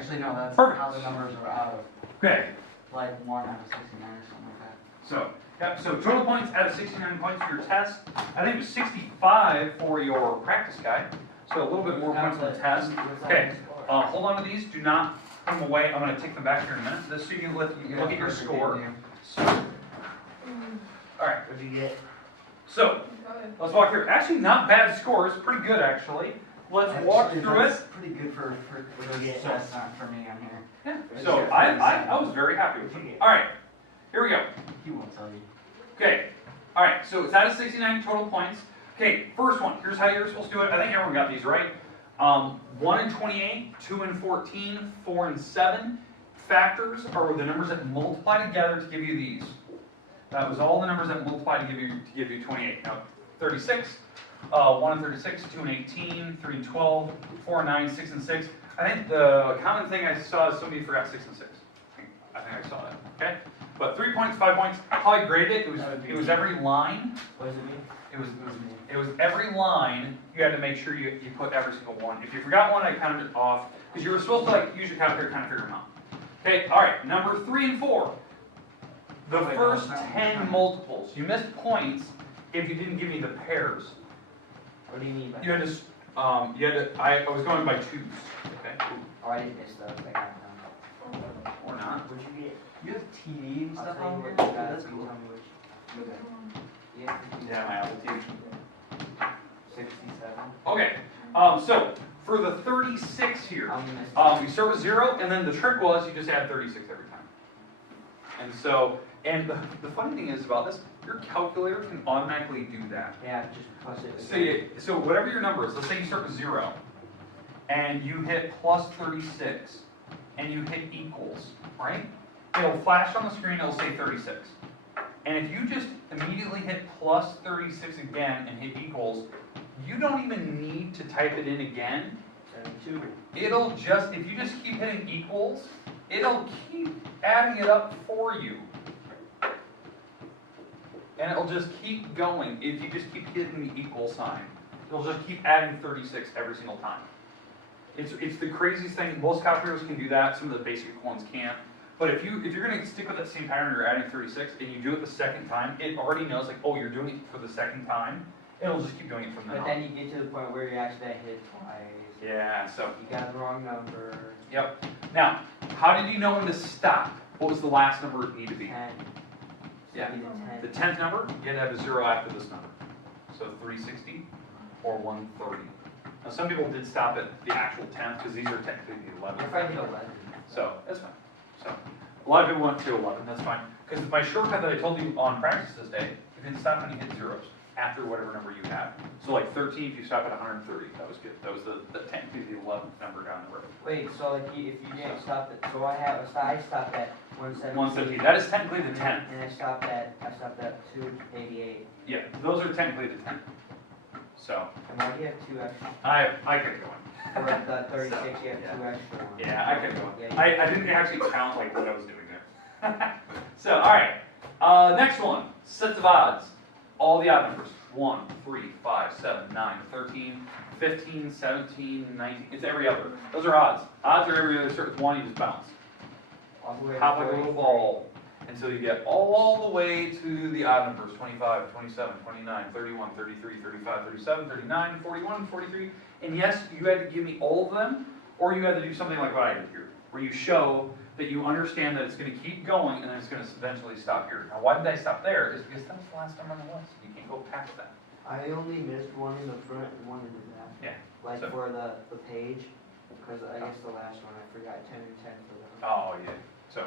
Actually, no, that's Perfect. how the numbers are out of, Okay. like 1 out of 69 or something like that. So, yep, so total points out of 69 points for your test. I think it was 65 for your practice guide. So a little bit more points on the test. Okay, hold on to these. Do not put them away. I'm going to take them back here in a minute. This so you can look at your score. So, all right. What did you get? So, let's walk through. Actually, not bad scores. Pretty good, actually. Let's walk through it. That's pretty good for that's not for me on here. Yeah. So, I was very happy with it. All right, here we go. He won't tell you. Okay, all right, so it's out of 69 total points. Okay, first one, here's how you're supposed to do it. I think everyone got these right. 1 and 28, 2 and 14, 4 and 7. Factors are the numbers that multiply together to give you these. That was all the numbers that multiply to give you 28. Now, 36, 1 and 36, 2 and 18, 3 and 12, 4 and 9, 6 and 6. I think the common thing I saw is somebody forgot 6 and 6. I think I saw that, okay? But 3 points, 5 points, how I graded it, it was every line. What does it mean? It was every line, you had to make sure you put every single one. If you forgot one, I counted it off, because you were supposed to like use your calculator to kind of figure them out. Okay, all right, number 3 and 4. The first 10 multiples. You missed points if you didn't give me the pairs. What do you mean by You had to, I was going by twos, okay? Oh, I didn't miss those. I got them. Or not. What'd you get? You have TD and I'll stuff tell you on what here? you got. That's You cool. tell me which. Yeah. Yeah, my Apple TV. 67. Okay, so for the 36 here, How many missed? you start with 0, and then the trick was you just add 36 every time. And so, and the funny thing is about this, your calculator can automatically do that. Yeah, just plus it. So whatever your number is, let's say you start with 0, and you hit plus 36, and you hit equals, right? It'll flash on the screen, it'll say 36. And if you just immediately hit plus 36 again and hit equals, you don't even need to type it in again. 72. It'll just, if you just keep hitting equals, it'll keep adding it up for you. And it'll just keep going. If you just keep hitting the equal sign, it'll just keep adding 36 every single time. It's the craziest thing. Most calculators can do that. Some of the basic ones can't. But if you're going to stick with that same pattern, you're adding 36, and you do it the second time, it already knows like, oh, you're doing it for the second time. It'll just keep doing it from then But on. then you get to the point where you actually hit twice. Yeah. So. You got the wrong number. Yep. Now, how did you know when to stop? What was the last number it needed to be? 10. Yeah. You did The 10. 10th number, you had to have a 0 after this number. So 360 or 130. Now some people did stop at the actual 10th because these are technically the 11th. If I hit 11. So that's fine. So a lot of people went to 11, that's fine. Because my shortcut that I told you on practice this day, you can stop when you hit zeros after whatever number you had. So like 13, if you stop at 130, that was good. That was the technically the 11th number down the road. Wait, so like if you didn't stop at, so I stopped at 117. 117. That is technically the 10th. And I stopped at 288. Yeah, those are technically the 10th. So And why do you have 2 extra? I kept going. For the 36, you have yeah. 2 extra ones. Yeah, I kept going. Yeah, I didn't actually count like what I was doing there. So, all right. Next one, sets of odds. All the odd numbers. 1, 3, 5, 7, 9, 13, 15, 17, 19. It's every other. Those are odds. Odds are every other. Start with 1, you just bounce. All the way to Hop like a 43. little ball until you get all the way to the odd numbers. 25, 27, 29, 31, 33, 35, 37, 39, 41, 43. And yes, you had to give me all of them, or you had to do something like what I did here, where you show that you understand that it's going to keep going and then it's going to eventually stop here. Now, why did I stop there? Is because that was the last number on the list. You can't go past that. I only missed one in the front and one in the back. Yeah. Like So- for the page, because I guess the last one I forgot 10 and 10 for them. Oh, yeah. So,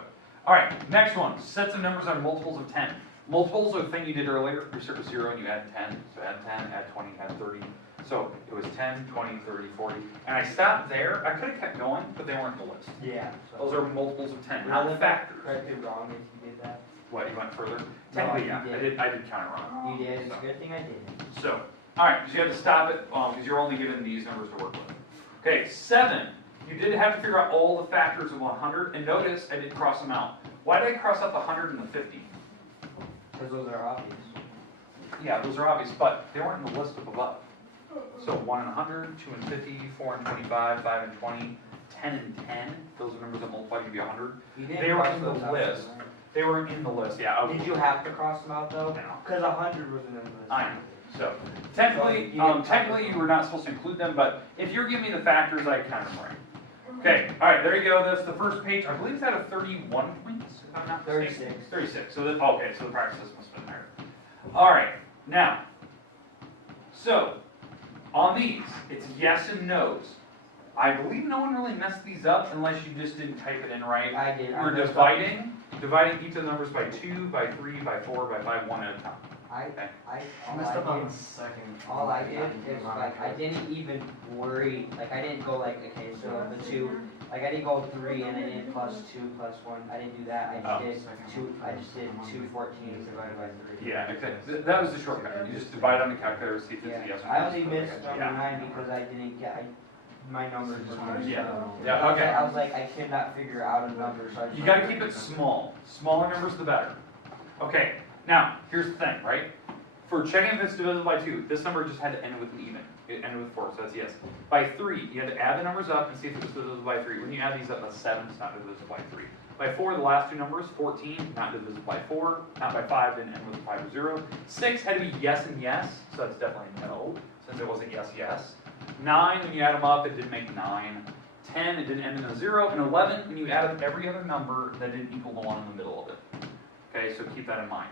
all right, next one. Sets of numbers are multiples of 10. Multiples are the thing you did earlier. You start with 0 and you add 10. So add 10, add 20, add 30. So it was 10, 20, 30, 40. And I stopped there. I could have kept going, but they weren't in the list. Yeah. Those are multiples of 10, Would I not look factors. correctly wrong if you did that? What, you went further? No, Technically, you yeah. did. I did count it wrong. You did. It's So- a good thing I didn't. So, all right, so you have to stop it because you're only given these numbers to work with. Okay, 7. You did have to figure out all the factors of 100, and notice I didn't cross them out. Why did I cross out the 100 and the 50? Because those are obvious. Yeah, those are obvious, but they weren't in the list up above. So 1 and 100, 2 and 50, 4 and 25, 5 and 20, 10 and 10, those are numbers that multiply to give you 100. You didn't They were cross in the those out, list. right? They were in the list, yeah. Did you have to cross them out though? No. Cause 100 wasn't in the list. I know. So technically, technically you were not supposed to include them, but if you're giving me the factors, I count them right. Okay, all right, there you go. That's the first page. I believe it's out of 31 points, if I'm not mistaken. 36. 36. So okay, so the practice list must have been there. All right, now, so on these, it's yes and no's. I believe no one really messed these up unless you just didn't type it in right. I did. We're dividing each of the numbers by 2, by 3, by 4, by 5, one at a time. I I messed up on the second. all I did is like, I didn't even worry, like I didn't go like, okay, so the 2, like I didn't go 3 and I didn't plus 2 plus 1, I didn't do that, I just did 2 14s divided by 3. Yeah, exactly. That was the shortcut. You just divide on the calculator, see if it's a yes or no. I only missed number Yeah. 9 because I didn't get, my numbers were messed Yeah. up. Yeah, okay. I was like, I cannot figure out a number, so I just. You gotta keep it small. Smaller numbers, the better. Okay, now, here's the thing, right? For checking if it's divisible by 2, this number just had to end with an even. It ended with 4, so that's yes. By 3, you had to add the numbers up and see if it was divisible by 3. When you add these up, that's 7, it's not divisible by 3. By 4, the last two numbers, 14, not divisible by 4. Not by 5, didn't end with a 5 or 0. 6 had to be yes and yes, so that's definitely no, since it wasn't yes, yes. 9, when you add them up, it didn't make 9. 10, it didn't end in a 0. And 11, when you add up every other number, that didn't equal the one in the middle of it. Okay, so keep that in mind.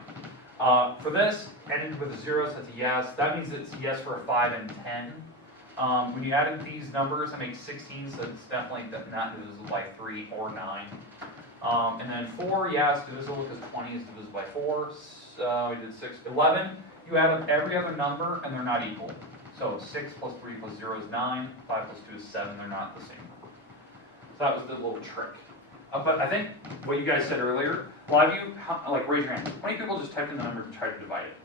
For this, ended with a 0, so that's a yes. That means it's yes for a 5 and 10. When you added these numbers, that makes 16, so it's definitely not divisible by 3 or 9. And then 4, yeah, it's divisible because 20 is divisible by 4. So we did 6. 11, you add up every other number, and they're not equal. So 6 plus 3 plus 0 is 9, 5 plus 2 is 7, they're not the same number. So that was the little trick. But I think what you guys said earlier, a lot of you, like raise your hand. How many people just typed in the number and tried to divide it?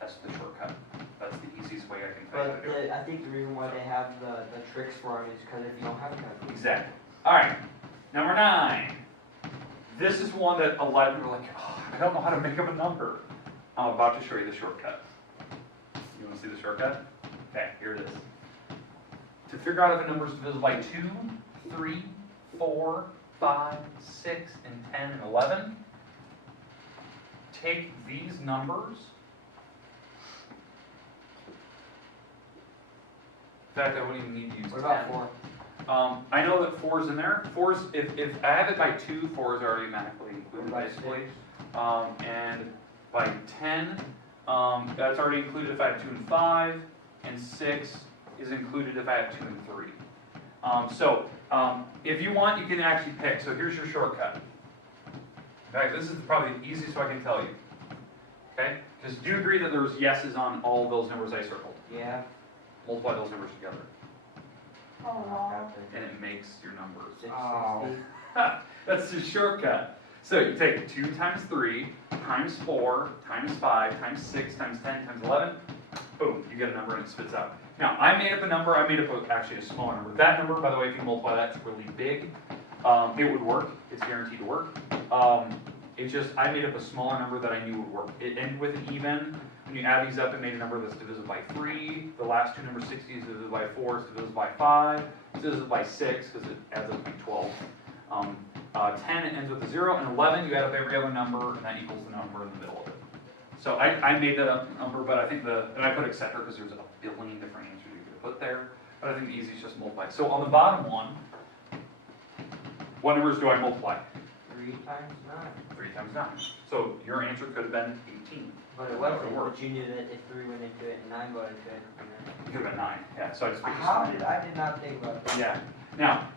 That's the shortcut. That's the easiest way I can tell you how But to do it. I think the reason why they have the tricks for them is because if you don't have a calculator. Exactly. All right, number 9. This is one that a lot of people are like, oh, I don't know how to make up a number. I'm about to show you the shortcut. You want to see the shortcut? Okay, here it is. To figure out if a number is divisible by 2, 3, 4, 5, 6, and 10, and 11, take these numbers. In fact, I wouldn't even need to use 10. What about 4? I know that 4 is in there. 4's, if I have it by 2, 4 is already automatically included, What about basically. 6? And by 10, that's already included if I have 2 and 5, and 6 is included if I have 2 and 3. If you want, you can actually pick. So here's your shortcut. In fact, this is probably the easiest way I can tell you. Okay? Because do you agree that there's yeses on all those numbers I circled? Yeah. Multiply those numbers together, Oh, and it makes your number. 660. That's the shortcut. So you take 2 times 3 times 4 times 5 times 6 times 10 times 11. Boom, you get a number and it spits out. Now, I made up a number. I made up actually a smaller number. That number, by the way, if you multiply that, it's really big. It would work. It's guaranteed to work. It's just, I made up a smaller number that I knew would work. It ended with an even. When you add these up, it made a number that's divisible by 3. The last two numbers, 60 is divisible by 4, it's divisible by 5. It's divisible by 6 because it adds up to 12. 10, it ends with a 0. And 11, you add up every other number, and that equals the number in the middle of it. So I made that up number, but I think and I put etc. because there's a billion different answers you could put there. But I think the easiest is just multiply. So on the bottom one, what numbers do I multiply? 3 times 9. 3 times 9. So your answer could have been 18. But it wasn't, but you knew that if 3 went into it and 9 went into it. It could have been 9. Yeah, so I just picked How 9. did, I did not think about that. Yeah. Now,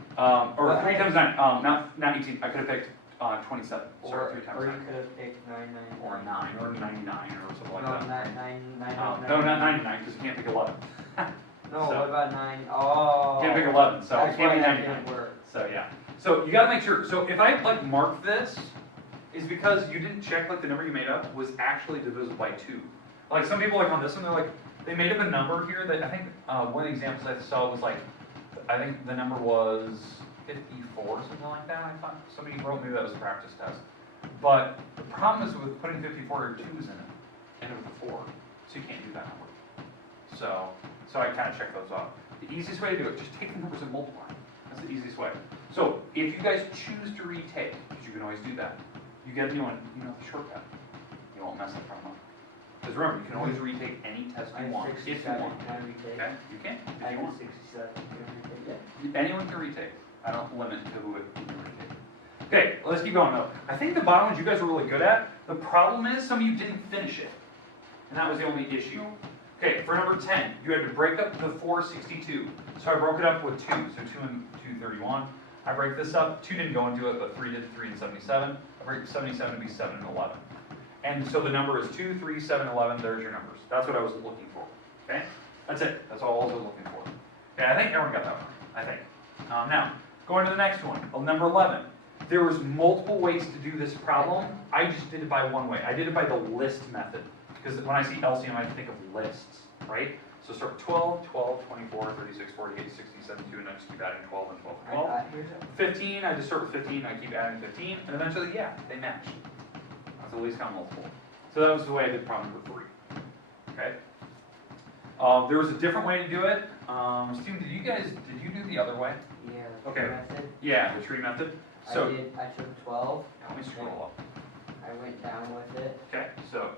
or 3 times 9, not 18. I could have picked 27. Sorry, 3 times Or you 9. could have picked 9, 9. Or 9, or 99, or something like No, that. 9. No, not 99, because you can't pick 11. No, So- what about 9? Oh. You can't pick 11, so it That's can't why be that 99. didn't work. So yeah. So you gotta make sure. So if I like mark this, is because you didn't check like the number you made up was actually divisible by 2. Like some people like on this one, they're like, they made up a number here that I think one of the examples I saw was like, I think the number was 54, something like that. I thought somebody wrote, maybe that was a practice test. But the problem is with putting 54 or 2's in it, and with a 4, so you can't do that number. So I kind of checked those off. The easiest way to do it, just take the numbers and multiply. That's the easiest way. So if you guys choose to retake, because you can always do that, you get a new one, you know the shortcut. You won't mess up from up. Because remember, you can always retake any test you want, if you 67, want. can I retake? Okay, you can, if I you did want. 67, can I retake it? Anyone can retake. I don't limit to who you can retake. Okay, let's keep going though. I think the bottom ones you guys were really good at. The problem is some of you didn't finish it. And that was the only issue. Okay, for number 10, you had to break up the 462. So I broke it up with 2, so 2 and 231. I break this up, 2 didn't go into it, but 3 did, 3 and 77. I break 77 to be 7 and 11. And so the number is 2, 3, 7, 11, there's your numbers. That's what I was looking for, okay? That's it, that's all I was looking for. Okay, I think everyone got that one, I think. Now, going to the next one, number 11. There was multiple ways to do this problem. I just did it by one way. I did it by the list method. Because when I see LCM, I think of lists, right? So start with 12, 12, 24, 36, 48, 60, 72, and I just keep adding 12 and 12 and 12. Here's a 15, I just start with 15, I keep adding 15, and eventually, yeah, they match. That's the least count multiple. So that was the way I did problem number 3. Okay? There was a different way to do it. Steven, did you do the other way? Yeah, Okay. method. Yeah, the tree method. So, I took 12, let me scroll up. I went down with it, Okay, so,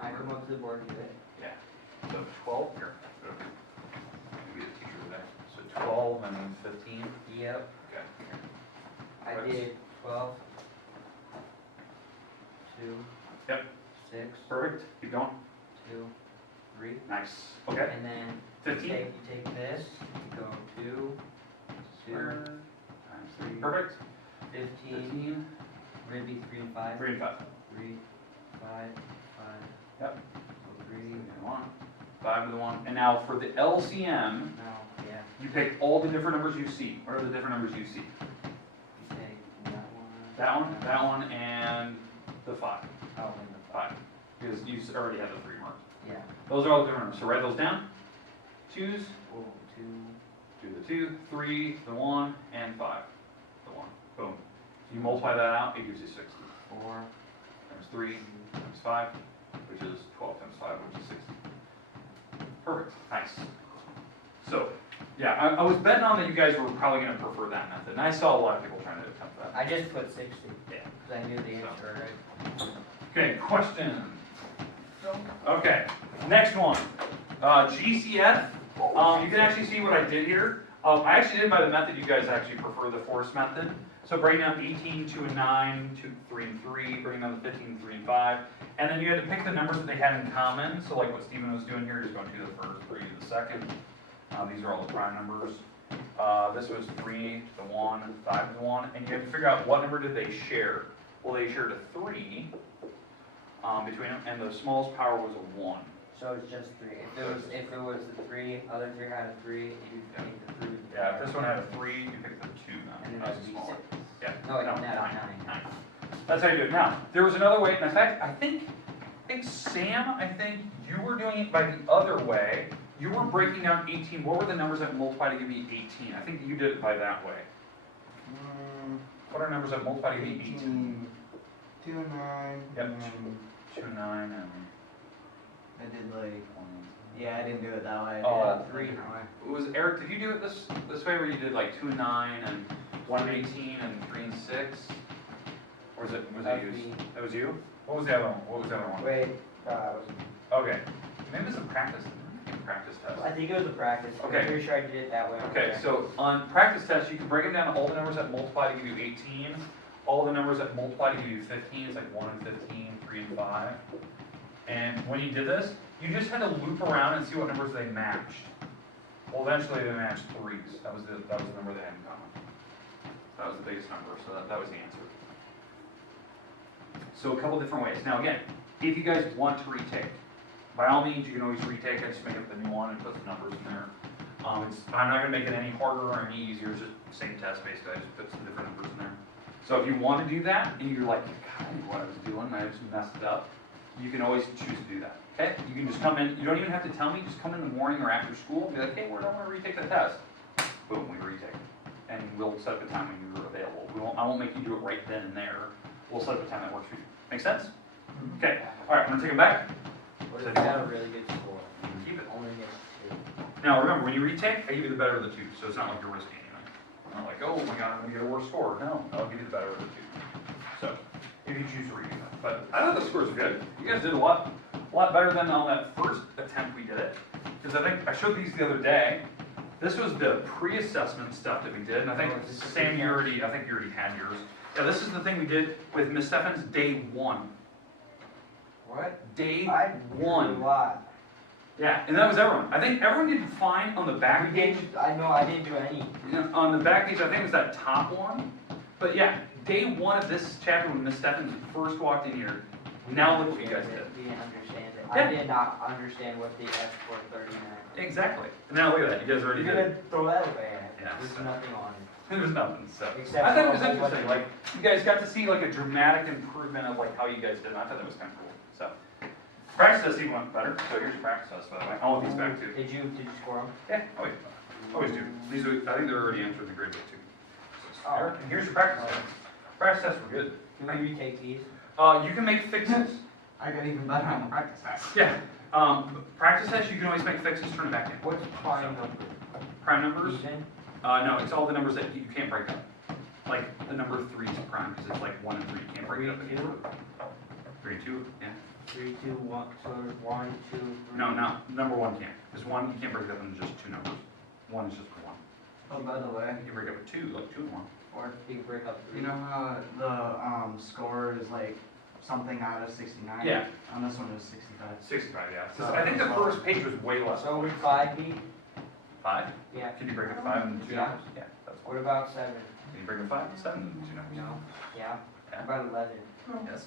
I come up to the board with it. yeah, so 12, here, maybe the teacher today. So 12 and 15, Yep. okay. I Right. did 12, 2, Yep. 6, Perfect, keep going. 2, 3. Nice, okay. And then 15. you take this, you go 2, 2, Times 3, perfect. 15, 15, we're gonna be 3 and 5. 3 and 5. 3, 5, 5. Yep. So 3, And 1, 5 to the 1. And now for the LCM, now, yeah, you pick all the different numbers you see. What are the different numbers you see? you take that one. That one, and the 5. Oh, and the 5. Because you already have the 3 marked. Yeah. Those are all the different numbers. So write those down. 2s, Oh, 2, do the 2, 3, the 1, and 5. The 1. Boom. You multiply that out, it gives you 60. 4, Times 3 times 5, which is 12 times 5, which is 60. Perfect. Nice. So, yeah, I was betting on that you guys were probably going to prefer that method. And I saw a lot of people trying to attempt that. I just put 60. Yeah. Because I knew the answer, right? Okay, question. Okay, next one. GCF. You can actually see what I did here. I actually did it by the method you guys actually prefer, the force method. So bring down 18, 2 and 9, 2, 3 and 3, bring down the 15, 3 and 5. And then you had to pick the numbers that they had in common. So like what Stephen was doing here, he's going 2 to the first, 3 to the second. These are all the prime numbers. This was 3 to 1, 5 to 1. And you had to figure out what number did they share. Well, they shared a 3 between them, and the smallest power was a 1. So it's just 3. If it was the 3, other 3 had a 3, you take the 3. Yeah, if this one had a 3, you pick the 2 now. And then That that was would be smaller. 6. Yeah. No, wait, No, 9. nine. That's how you do it. Now, there was another way, and in fact, I think Sam, you were doing it by the other way. You were breaking down 18. What were the numbers that multiply to give me 18? I think you did it by that way. What are numbers that multiply to give me 18? 2 and 9. Yep. And then 2, 9, and I did like, yeah, I didn't do it that way. I did Oh, it 3. different way. was Eric, did you do it this way where you did like 2 and 9 and 1 and 18 and 3 and 6? Or was it you? That was me. That was you? What was the other one? What was the other one? Wait, Okay. Maybe it's a practice. Practice test. I think it was a practice. Okay. I'm pretty sure I did it that way. Okay, so on practice test, you can break them down to all the numbers that multiply to give you 18. All the numbers that multiply to give you 15 is like 1 and 15, 3 and 5. And when you did this, you just had to loop around and see what numbers they matched. Well, eventually they matched 3s. That was the number they had in common. That was the biggest number, so that was the answer. So a couple different ways. Now again, if you guys want to retake, by all means, you can always retake. I just make up the new one and put the numbers in there. I'm not going to make it any harder or any easier. It's just the same test, basically. I just put some different numbers in there. So if you want to do that, and you're like, God, I knew what I was doing, I just messed it up, you can always choose to do that. Okay? You can just come in. You don't even have to tell me. Just come in the morning or after school and be like, hey, I want to retake the test. Boom, we retake. And we'll set up a time when you're available. I won't make you do it right then and there. We'll set up a time that works for you. Make sense? Okay. All right, I'm going to take them back. What if you got a really good score? Keep it. Only get 2. Now remember, when you retake, I give you the better of the two, so it's not like you're risking anything. oh my god, I'm gonna get a worse score. No, I'll give you the better of the two. So, if you choose to redo them. But I thought the scores were good. You guys did a lot better than on that first attempt we did it. Because I think I showed these the other day. This was the pre-assessment stuff that we did, and I think Sam, you already had yours. Yeah, this is the thing we did with Miss Stephens day 1. What? Day I drew 1. a lot. Yeah, and that was everyone. I think everyone did fine on the back We page. didn't, I know, I didn't do any. You know, on the back page, I think it was that top one. But yeah, day 1 of this chapter when Miss Stephens first walked in here. Now look what you guys did. We didn't understand it. Yeah. I did not understand what the S430 meant. Exactly. And now look at that. You guys already You're did it. gonna throw that away. Yeah, There's so- nothing on it. There's nothing. So Except I thought it was for a whole interesting. bunch Like you guys got to see like a dramatic improvement of like how you guys did. And I thought that was kind of cool. So practice test even went better. So here's your practice test by the way. I'll have these back too. Did you score them? Yeah. Oh yeah. Always do. These are, I think they're already entered in the grade book too. Oh. Eric, and here's your practice test. Practice tests were good. Can we retake these? You can make fixes. I got even better on the practice test. Yeah. Practice tests, you can always make fixes, turn it back in. What's prime number? Prime numbers? Even? No, it's all the numbers that you can't break up. Like the number 3 is prime because it's like 1 and 3. You can't break it up. 3, 2? 3, 2, yeah. 3, 2, 1, so 1, 2, 3. No, number 1 can't. Because 1, you can't break it up into just 2 numbers. 1 is just for 1. Oh, by the way, You can break up with 2, like 2 and 1. Or you can break up 3. you know how the score is like something out of 69? Yeah. On this one it was 65. 65, yeah. 'Cause I think the first page was way less. So would 5 be? 5? Yeah. Can you break up 5 into 2 Yeah. numbers? Yeah, that's What 1. about 7? Can you break up 5 and 7 into 2 numbers? No. Yeah. Yeah. What about 11? Yes.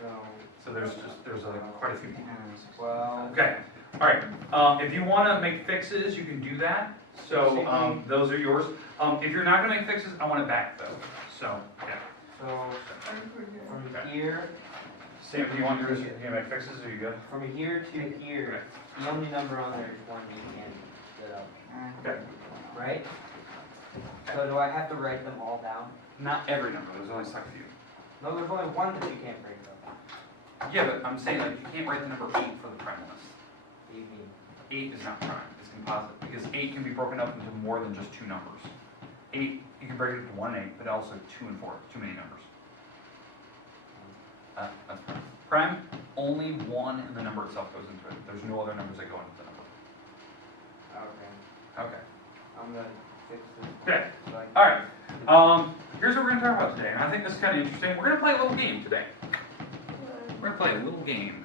So, So there's quite a few. 12. Okay, all right. If you want to make fixes, you can do that. So those are yours. If you're not going to make fixes, I want it back though. So yeah. So, from here, Sam, do you want yours? You gonna make fixes? Or you good? from here to here, the only number on there is 1 that you can't split up, Okay. right? So do I have to write them all down? Not every number. There's only a few. No, there's only one that you can't break up. Yeah, but I'm saying like you can't write the number 8 for the prime list. What do you mean? 8 is not prime. It's composite because 8 can be broken up into more than just 2 numbers. 8 you can break it into 1 and 8, but also 2 and 4. Too many numbers. That's prime. Prime, only 1 and the number itself goes into it. There's no other numbers that go into the number. Okay, Okay. I'm gonna fix this. Okay. So I- All right. Here's what we're going to talk about today, and I think this is kind of interesting. We're going to play a little game today. We're going to play a little game.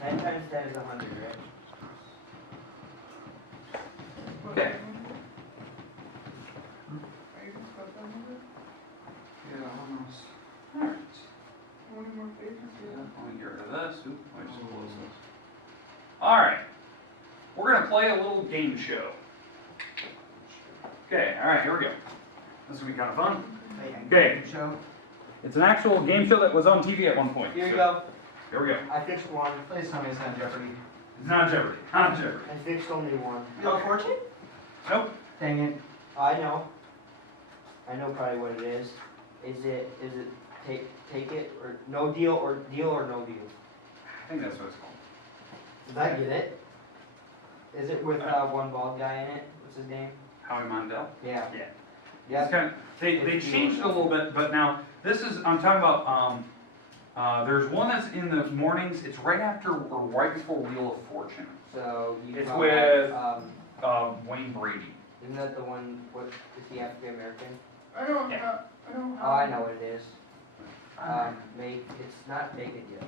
10 times 10 is 100, right? Okay. Yeah, almost. All right. Let me get rid of this. Oop, I just closed this. All right. We're going to play a little game show. Okay. All right. Here we go. This will be kind of fun. Okay. Show. It's an actual game show that was on TV at one point. Here you So, go. Here we go. I fixed one. Please tell me it's not Jeopardy. It's not Jeopardy. Not Jeopardy. I fixed only one. Wheel of Fortune? Nope. Dang it. I know. I know probably what it is. Is it take it or no deal or no deal? I think that's what it's called. Did I get it? Is it with one bald guy in it? What's his name? Howie Mondale. Yeah. Yeah. Yeah. It's kind of, they changed it a little bit, but now this is, I'm talking about, there's one that's in the mornings, it's right after or right before Wheel of Fortune. So you It's call with- that, Wayne Brady. isn't that the one? What is he African American? I don't Yeah. know. I don't Oh, I know what it is. It's not make it yet.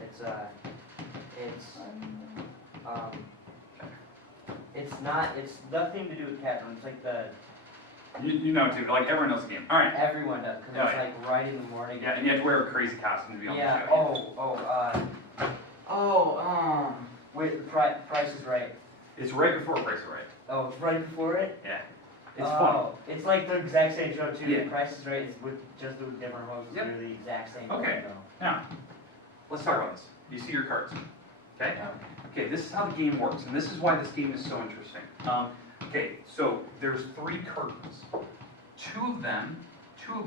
It's not. It's nothing to do with Catherine. It's like the You know too, like everyone knows the game. All right. everyone does because Oh, it's yeah. like right in the morning. Yeah, and you have to wear a crazy costume to be on Yeah. the show. Wait. The Price is Right. It's right before Price is Right. Oh, it's right before it. Yeah. It's fun. Oh, it's like the exact same show too. Yeah. The Price is Right is with just with different hosts. Yep. They're the exact same. Okay. show. Now, let's talk about this. You see your cards. Okay? Yeah. Okay, this is how the game works, and this is why this game is so interesting. Okay, so there's 3 curtains. Two of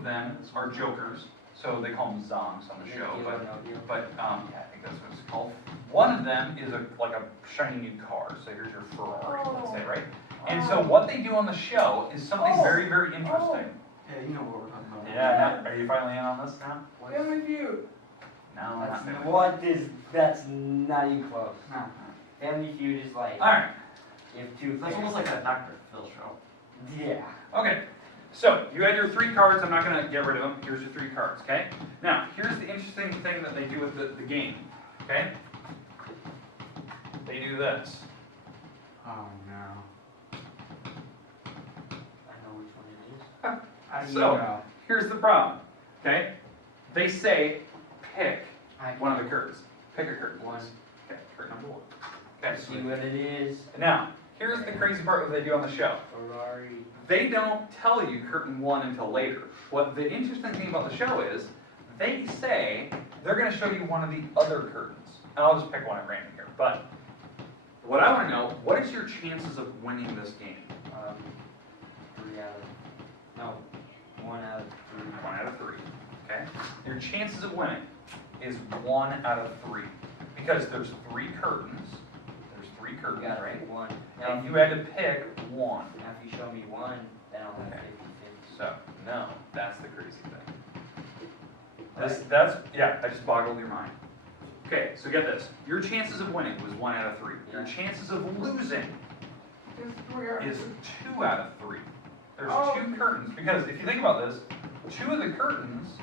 them are jokers, so they call them zongs on the show, Deal or no deal. but yeah, I think that's what it's called. One of them is like a shiny new car, so here's your Ferrari, let's say, right? And so what they do on the show is something very, very interesting. Yeah, you know what we're talking about. Yeah, now, are you finally in on this now? Family Feud. No, That's not really. what is, that's not even close. No, Family Feud is like, Alright, if two. that's almost like a Dr. Phil show. Yeah. okay. So, you had your 3 cards, I'm not gonna get rid of them. Here's your 3 cards, okay? Now, here's the interesting thing that they do with the game, okay? They do this. Oh no. I know which one it is. How do you So- know? Here's the problem, okay? They say, pick I one of the curtains. Pick a curtain. One. Okay, curtain number 1. Okay, See what it is. now, here's the crazy part that they do on the show. Ferrari. They don't tell you curtain 1 until later. What the interesting thing about the show is, they say they're going to show you one of the other curtains. And I'll just pick one at random here. But what I want to know, what is your chances of winning this game? 3 out of, no, 1 out of 3. 1 out of 3. Okay? Your chances of winning is 1 out of 3. Because there's 3 curtains. There's 3 You curtains, gotta right? pick one. And you had to pick 1. Now if you show me 1, then I'll have Okay. 50-50. So, no, that's the crazy thing. That's, yeah, I just boggled your mind. Okay, so get this. Your chances of winning was 1 out of 3. Your Yeah. chances of losing There's 3 or is 2 out of 3. There's Oh. 2 curtains, because if you think about this, 2 of the curtains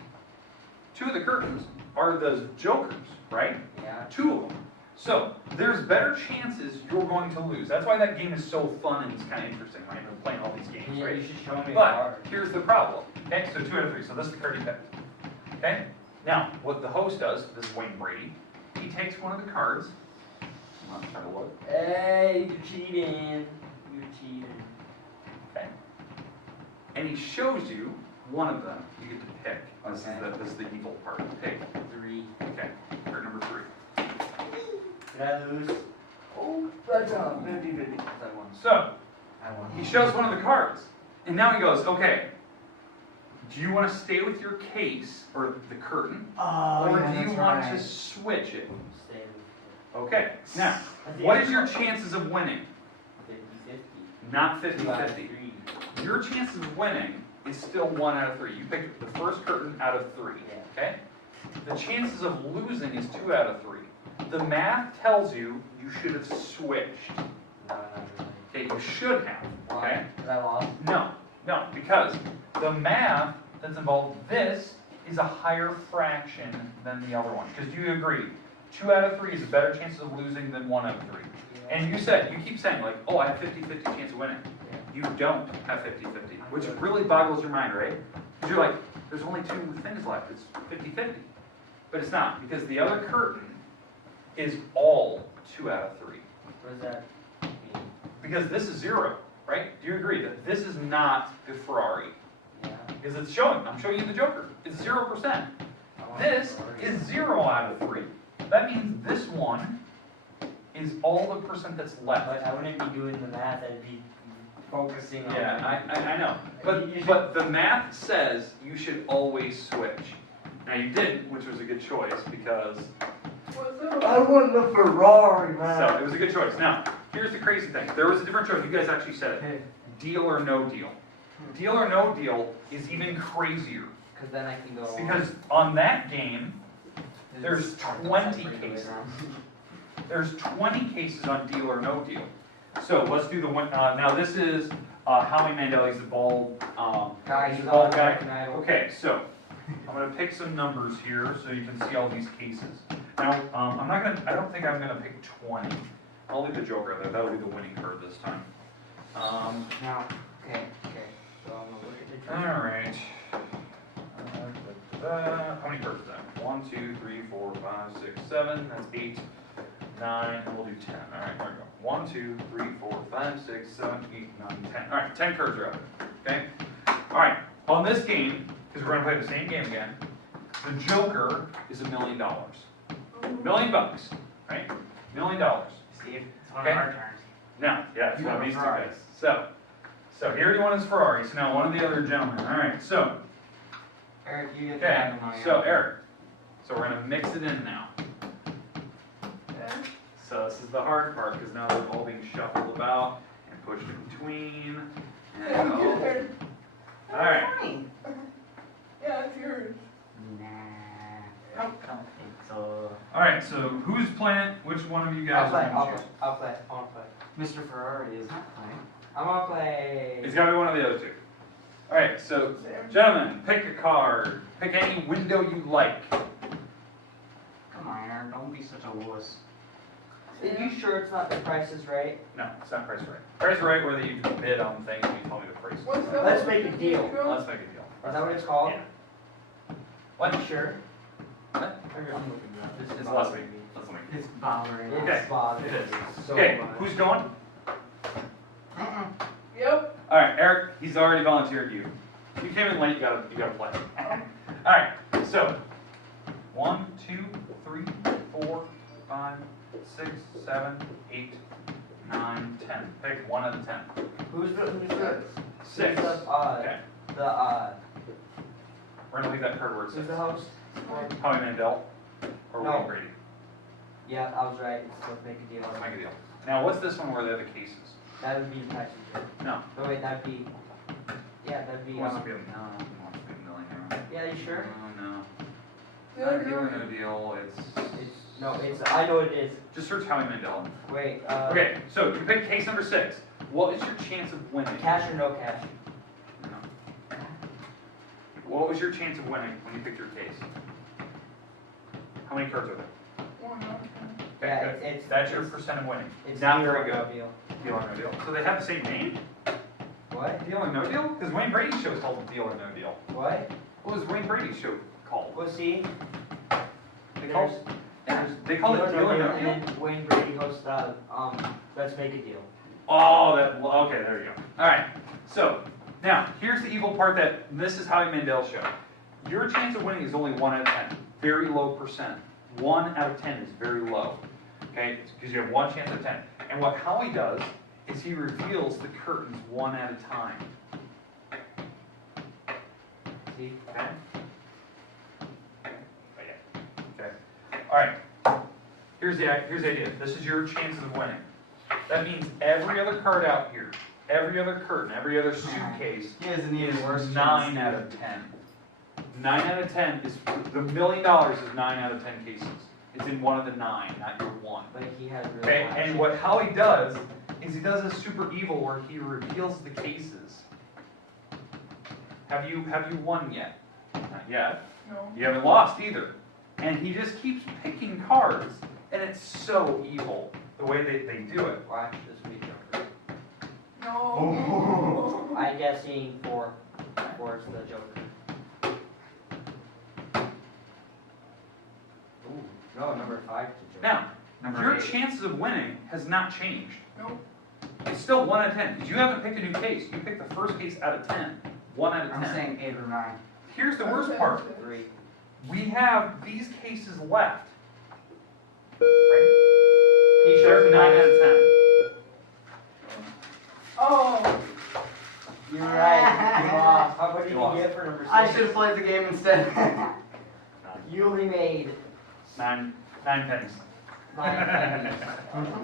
are the jokers, right? Yeah. 2 of them. So, there's better chances you're going to lose. That's why that game is so fun and it's kind of interesting, right? We're playing all these games, Yeah, right? you should show me a But card. here's the problem. Okay, so 2 out of 3. So this is the card you picked. Okay? Now, what the host does, this is Wayne Brady, he takes one of the cards. I'm not trying to look. Hey, you're cheating. You're cheating. Okay. And he shows you one of them. You get to pick. This is the evil part. Pick. 3. Okay. Card number 3. Did I lose? Oh, that's on 50-50. I won. So, I won. he shows one of the cards. And now he goes, okay, do you want to stay with your case, or the curtain, Oh, or yeah, do you that's want right. to switch it? Stay Okay. Now, with what is your chances of winning? 50-50. Not 2 out of 50-50. 3. Your chances of winning is still 1 out of 3. You picked the first curtain out of 3. Yeah. Okay? The chances of losing is 2 out of 3. The math tells you you should have switched. No, not really. Okay, you should have. Okay? Why? Because I lost. No, because the math that's involved, this is a higher fraction than the other one. Because do you agree? 2 out of 3 is a better chance of losing than 1 out of 3. And you keep saying like, oh, I have 50-50 chance of winning. You don't have 50-50, which really boggles your mind, right? Because you're like, there's only 2 things left, it's 50-50. But it's not, because the other curtain is all 2 out of 3. What does that mean? Because this is 0, right? Do you agree that this is not the Ferrari? Yeah. Because it's showing, I'm showing you the Joker, it's 0%. I want This Ferrari. is 0 out of 3. That means this one is all the percent that's left. But I wouldn't be doing the math, I'd be focusing on. Yeah, I know. You should- But the math says you should always switch. Now you didn't, which was a good choice because, I won the Ferrari, so it was a good choice. Now, here's the crazy thing. There was a different choice. You guys actually said it. Deal or no deal. Deal or no deal is even crazier. Because then I can go. It's because on that game, there's It's hard to 20 separate the way cases. around. There's 20 cases on deal or no deal. So let's do the one. Now this is Howie Mandel. He's the bald Guy, he's he's the bald on guy. American Idol. Okay, so I'm gonna pick some numbers here so you can see all these cases. Now I don't think I'm gonna pick 20. I'll leave the Joker there. That'll be the winning card this time. Now, okay. So I'm gonna look at the All right. How many cards is that? 1, 2, 3, 4, 5, 6, 7. That's 8, 9, and we'll do 10. All right, there we go. 1, 2, 3, 4, 5, 6, 7, 8, 9, 10. All right, 10 cards are out. Okay. All right. On this game, because we're gonna play the same game again, the Joker is $1 million. $1 million, right? $1 million. Steve, it's one Okay. of our turns. Now, yeah, it's You one of have a these two Ferrari. guys. So here you want his Ferrari. So now one of the other gentlemen. All right. So Eric, you get the okay. bag of money. So Eric. So we're gonna mix it in now. Okay. So this is the hard part because now they're all being shuffled about and pushed in between. Yeah, And I'm good. Alright. Yeah, it's yours. Nah, I don't think so. Alright, so who's playing? Which one of you I'll guys play, are I'll going play, to choose? I'll play, I wanna play. Mr. Ferrari is not playing. I'm gonna play. It's gotta be one of the other two. Alright, so gentlemen, pick a card. Pick any window you like. Come on, Aaron, don't be such a wuss. Are you sure it's not the Price is Right? No, it's not Price Right. Price Right where you bid on things and you tell me the price. What's that? Let's make a deal. Let's make a deal. Is that what it's called? Yeah. What? You sure? What? It's less me. Let's make it. It's bothering us. Okay. It's bothering It is. me so Okay, much. who's going? Yep. Alright, Eric, he's already volunteered you. You came in late, you gotta play. Alright, so 1, 2, 3, 4, 5, 6, 7, 8, 9, 10. Pick 1 out of 10. Who's the 6. Who's the, Okay. We're gonna leave that card where it Who's says. the host? Howie Mandel or No. Wayne Brady. Yeah, I was right. Let's make a deal. Let's make a deal. Now, what's this one where they're the cases? That would be the Price is Right. No. No wait, that'd be. Yeah, that'd be. Who wants to be a, no, who wants to be a millionaire? Yeah, you sure? No, no. Yeah, Not a deal you're or right. no deal, it's, No, it's. I know it is. just search Howie Mandel. Wait. Okay, so you pick case number 6. What is your chance of winning? Cash or no cash? No. What was your chance of winning when you picked your case? How many cards are there? 1 out of 10. Okay, Yeah, good. it's- That's your it's- percent of winning. It's Not deal very or good. no deal. Deal or no deal. So they have the same name? What? Deal or no deal? Because Wayne Brady's show is called Deal or No Deal. What? What was Wayne Brady's show called? Well, see. They call it, yeah, they call it Deal or No Deal? And then Wayne Brady hosts Let's Make a Deal. Oh, okay, there you go. All right, so now here's the evil part this is Howie Mandel's show. Your chance of winning is only 1 out of 10, very low percent. 1 out of 10 is very low, okay? Because you have 1 chance of 10. And what Howie does is he reveals the curtains 1 at a time. See? Okay. Okay. All right. Here's the idea. This is your chances of winning. That means every other card out here, every other curtain, every other suitcase He doesn't need is his worst 9 out of 10. 9 out of 10 is the $1 million is 9 out of 10 cases. It's in one of the 9, not your 1. But he has really Okay. high And what Howie does is he does a super evil where he reveals the cases. Have you won yet? Not yet. No. You haven't lost either. And he just keeps picking cards, and it's so evil the way they do it. Watch this week, Joker. No. I'm guessing 4. 4 is the Joker. Ooh, no, number 5 is the Joker. Now, Number your 8. chances of winning has not changed. Nope. It's still 1 out of 10, because you haven't picked a new case. You picked the first case out of 10. 1 out of 10. I'm saying 8 or 9. Here's the worst part. 3. We have these cases left. Right? He There's shows 9 out of 10. Oh. You're right. You lost. How much did You you lost. get for number 6? I should have played the game instead. You only made 9 pennies. 9 pennies.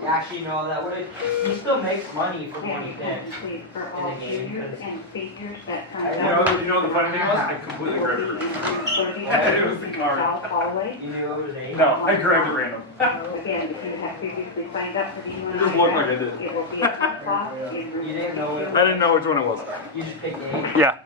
Actually, no, that would have. He still makes money for 20 picks. For in all the game, juniors because- and seniors that I come know. out. You know what the funny thing was? I completely grabbed it. It was the card. South hallway. You knew it was 8? No, I grabbed it random. Again, if you have previously signed up for the It just looked like I did. It will be at 10 o'clock. You didn't know it. I didn't know which one it was. You just picked 8. Yeah.